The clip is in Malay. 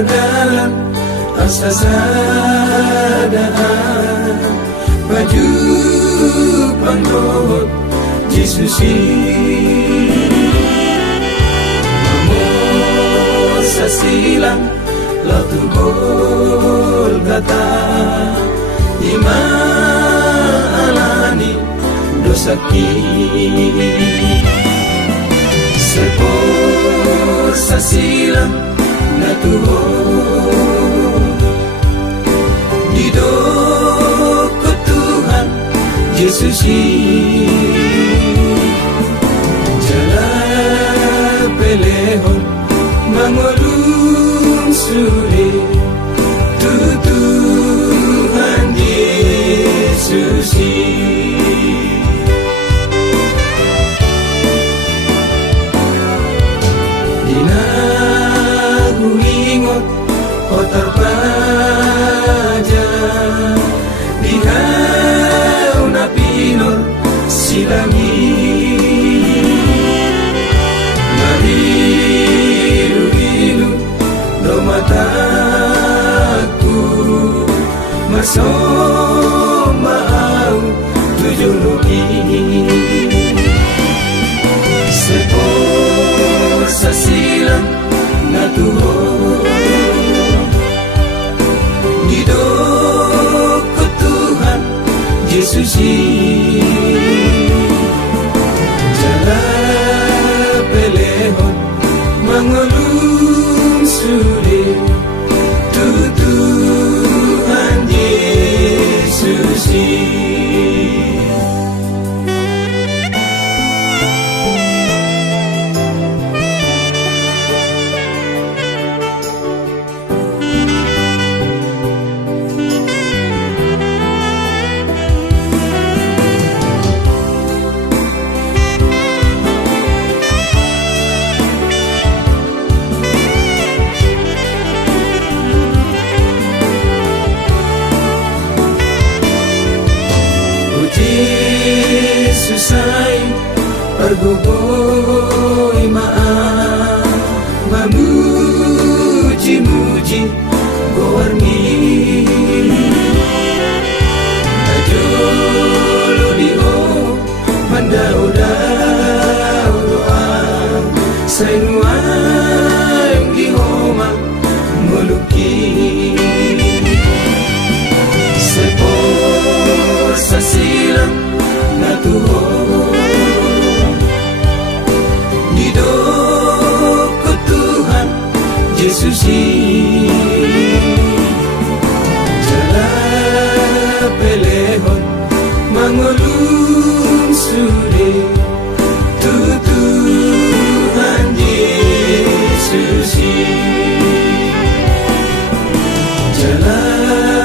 Mardalan, Sasada, Pajumpang dohot, Jesus Mamorsan silang, Lagu golgata, alani, dosahi, porsan silang, tuho, Didokhon Tuhan Jesus Jala, pelehon, ngolum, sude, Tuhan Jesus. Dina ingot, tarpajal, napinorsilang, Marilu-ilu, matangku, Marsomba, joloMi, porsan silang, tuho, Didokhon Tuhan Jesus Jala, pelehon, ngolum, sude, Tuhan Jesus. Susai, pargogoi, mamuji-muji, joloMi, di Ho, mandao-dao, Nuaeng di Ho, ngolum, porsan silang, tuho, Didokhon Tuhan Jesus Jala, pelehon, ngolum, sude, Tuhan Jesus Jala,